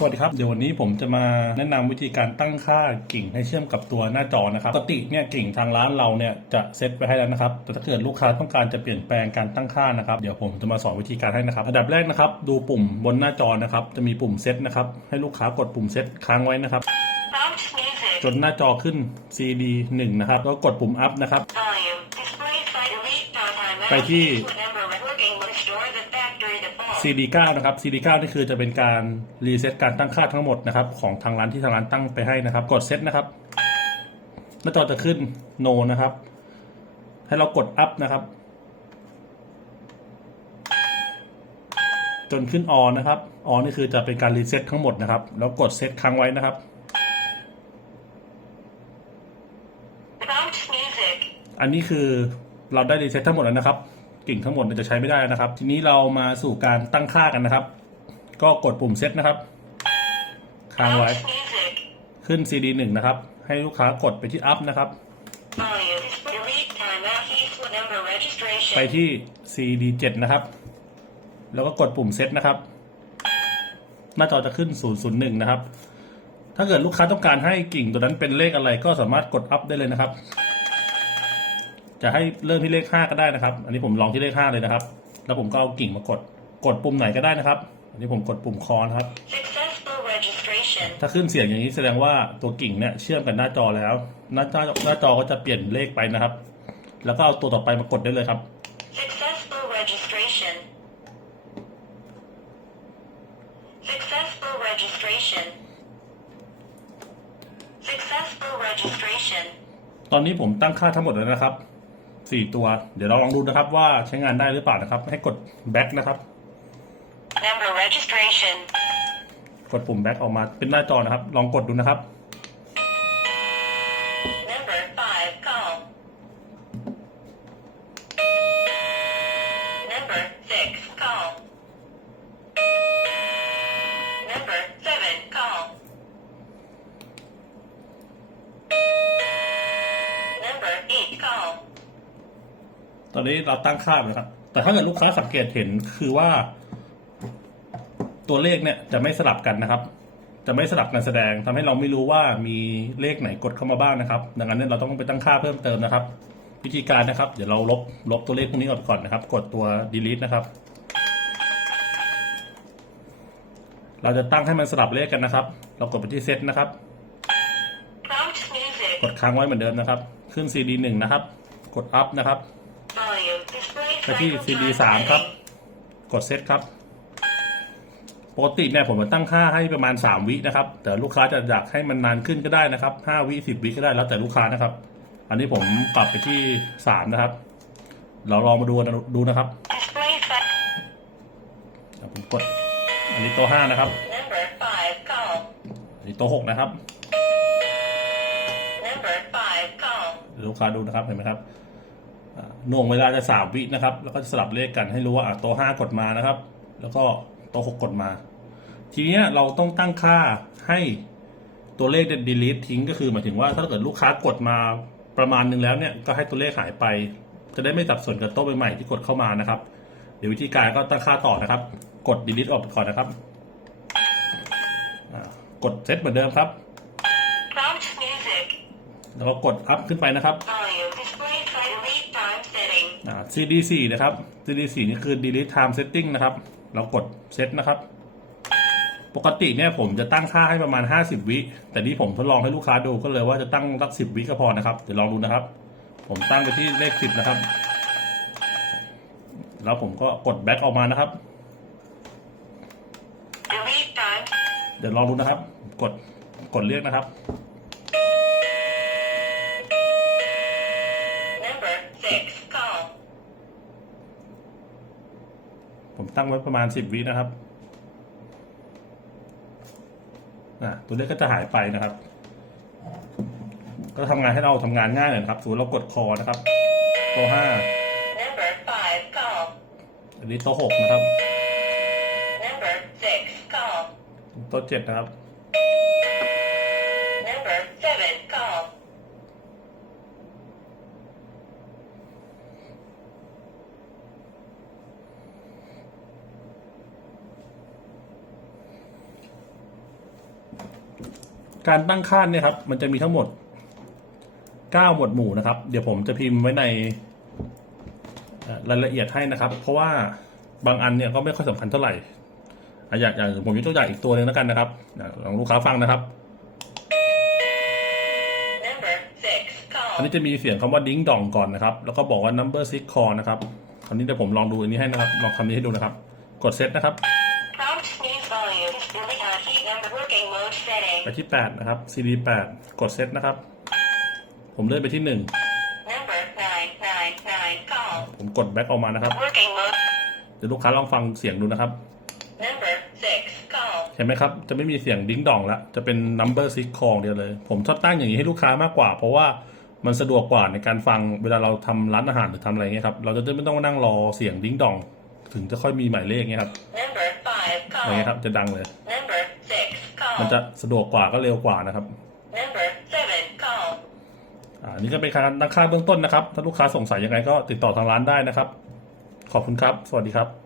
สวัสดีครับ เดี๋ยววันนี้ผมจะมาแนะนำวิธีการตั้งค่ากิ่งให้เชื่อมกับตัวหน้าจอนะครับปกติเนี่ยกิ่งทางร้านเราเนี่ยจะเซตไว้ให้แล้วนะครับ แต่ถ้าเกิดลูกค้าต้องการจะเปลี่ยนแปลงการตั้งค่านะครับ เดี๋ยวผมจะมาสอนวิธีการให้นะครับ อันดับแรกนะครับ ดูปุ่มบนหน้าจอนะครับ จะมีปุ่มเซตนะครับ ให้ลูกค้ากดปุ่มเซตค้างไว้นะครับ Prompt music. จนหน้าจอขึ้น CD 1นะครับ แล้วกดปุ่ม up นะครับ Volume. Display site elite dot time. ไปที่ Remember recording restore the factory default. CD 9 นะครับ CD 9 นี่คือจะเป็นการรีเซ็ตการตั้งค่าทั้งหมดนะครับ ของทางร้านที่ทางร้านตั้งไปให้นะครับ กดเซตนะครับหน้าจอจะขึ้น no นะครับ ให้เรากด up นะครับ จนขึ้น on นะครับ on นี่คือจะเป็นการรีเซ็ตทั้งหมดนะครับ แล้วกดเซตค้างไว้นะครับ Prompt music. อันนี้คือเราได้รีเซ็ตทั้งหมดแล้วนะครับ กิ่งทั้งหมดเนี่ยจะใช้ไม่ได้นะครับ ทีนี้เรามาสู่การตั้งค่ากันนะครับ ก็กดปุ่มเซตนะครับค้างไว้ขึ้น CD 1นะครับ ให้ลูกค้ากดไปที่ up นะครับ ไปที่ CD 7นะครับ แล้วก็กดปุ่มเซตนะครับ หน้าจอจะขึ้น 001 นะครับ ถ้าเกิดลูกค้าต้องการให้กิ่งตัวนั้นเป็นเลขอะไรก็สามารถกด up ได้เลยนะครับ จะให้เริ่มที่เลข5ก็ได้นะครับ อันนี้ผมลองที่เลข5เลยนะครับ แล้วผมก็เอากิ่งมากด กดปุ่มไหนก็ได้นะครับ อันนี้ผมกดปุ่มคอนะครับ Successful registration. ถ้าขึ้นเสียงอย่างนี้แสดงว่าตัวกิ่งเนี่ยเชื่อมกันหน้าจอแล้ว หน้าจอหน้าจอก็จะเปลี่ยนเลขไปนะครับ แล้วก็เอาตัวต่อไปมากดได้เลยครับ Successful registration. Successful registration. Successful registration. ตอนนี้ผมตั้งค่าทั้งหมดแล้วนะครับ สี่ตัว เดี๋ยวเราลองดูนะครับว่าใช้งานได้หรือเปล่านะครับ ให้กด back นะครับ Number registration. กดปุ่ม back ออกมาเป็นหน้าจอนะครับ ลองกดดูนะครับ Number five, call. Number six, call. Number seven, call. Number eight, call. ตอนนี้เราตั้งค่าไปแล้วครับ แต่ถ้าเกิดลูกค้าสังเกตเห็นคือว่า ตัวเลขเนี่ยจะไม่สลับกันนะครับ จะไม่สลับกันแสดงทำให้เราไม่รู้ว่ามีเลขไหนกดเข้ามาบ้างนะครับ ดังนั้นเนี่ยเราต้องไปตั้งค่าเพิ่มเติมนะครับ วิธีการนะครับ เดี๋ยวเราลบลบตัวเลขพวกนี้ออกก่อนนะครับ กดตัว delete นะครับ เราจะตั้งให้มันสลับเลขกันนะครับ เรากดไปที่เซตนะครับ Prompt music. กดค้างไว้เหมือนเดิมนะครับ ขึ้น CD 1นะครับ กด up นะครับ Volume. Display ไปที่ CD 3ครับ กดเซตครับปกติเนี่ยผมจะตั้งค่าให้ประมาณ 3 วินะครับ แต่ลูกค้าจะอยากให้มันนานขึ้นก็ได้นะครับ 5 วิ 10 วิก็ได้แล้วแต่ลูกค้านะครับ อันนี้ผมปรับไปที่ 3 นะครับ เราลองมาดูดูนะครับผมกด อันนี้โต๊ะ5นะครับ อันนี้โต๊ะ6นะครับ ลูกค้าดูนะครับเห็นไหมครับ หน่วงเวลาจะสามวินะครับ แล้วก็จะสลับเลขกันให้รู้ว่าอะโต๊ะห้ากดมานะครับ แล้วก็โต๊ะหกกดมา ทีเนี้ยเราต้องตั้งค่าให้ตัวเลขเด็ด delete ทิ้งก็คือหมายถึงว่าถ้าเกิดลูกค้ากดมาประมาณหนึ่งแล้วเนี่ยก็ให้ตัวเลขหายไป จะได้ไม่สับสนกับโต๊ะใหม่ๆที่กดเข้ามานะครับ เดี๋ยววิธีการก็ตั้งค่าต่อนะครับ กด delete ออกไปก่อนนะครับอ่ากดเซตเหมือนเดิมครับ Prompt music. แล้วก็กด up ขึ้นไปนะครับ CD4 นะครับ CD4 นี่คือ delete time setting นะครับ เรากด set นะครับ ปกติเนี่ยผมจะตั้งค่าให้ประมาณ 50 วิ แต่นี้ผมทดลองให้ลูกค้าดูก็เลยว่าจะตั้งสัก10 วิก็พอนะครับ เดี๋ยวลองดูนะครับ ผมตั้งไปที่เลข 10 นะครับ แล้วผมก็กด back ออกมานะครับ เดี๋ยวลองดูนะครับ กด กดเรียกนะครับ ผมตั้งไว้ประมาณ10วินะครับอะตัวเลขก็จะหายไปนะครับ ก็ทำงานให้เราทำงานง่ายเลยนะครับสมมติเรากดคอนะครับโต๊ะห้า Number five, call. อันนี้โต๊ะหกนะครับ Number six, call. โต๊ะเจ็ดนะครับ การตั้งค่าเนี่ยครับ มันจะมีทั้งหมด 9 หมวดหมู่นะครับ เดี๋ยวผมจะพิมพ์ไว้ในเอ่อรายละเอียดให้นะครับ เพราะว่าบางอันเนี่ยก็ไม่ค่อยสำคัญเท่าไหร่อะอย่างอย่างผมยกตัวอย่างอีกตัวหนึ่งแล้วกันนะครับอะลองลูกค้าฟังนะครับ Number six, อัน call. นี้จะมีเสียงคำว่าดิ้งดองก่อนนะครับ แล้วก็บอกว่า number six call นะครับคราวนี้เดี๋ยวผมลองดูอันนี้ให้นะครับ ลองคำนี้ให้ดูนะครับ กดเซตนะครับ ไปที่ 8 นะครับ CD 8กดเซตนะครับ ผมเลื่อนไปที่ Number nine nine nine, call. 1ผมกดแบ็กออกมานะครับ Working mode. เดี๋ยวลูกค้าลองฟังเสียงดูนะครับ Number six, call. เห็นไหมครับ จะไม่มีเสียงดิ้งดองละจะเป็น number six call เดียวเลย ผมชอบตั้งอย่างนี้ให้ลูกค้ามากกว่า เพราะว่ามันสะดวกกว่าในการฟังเวลาเราทำร้านอาหารหรือทำอะไรเงี้ยครับ เราจะไม่ต้องมานั่งรอเสียงดิ้งดอง ถึงจะค่อยมีหมายเลขเงี้ยครับ Number five, อย่างเงี้ยครับ call. จะดังเลย Number six, มัน call. จะสะดวกกว่าก็เร็วกว่านะครับ Number seven, call. อ่านี่ก็เป็นการตั้งค่าเบื้องต้นนะครับ ถ้าลูกค้าสงสัยยังไงก็ติดต่อทางร้านได้นะครับ ขอบคุณครับ สวัสดีครับ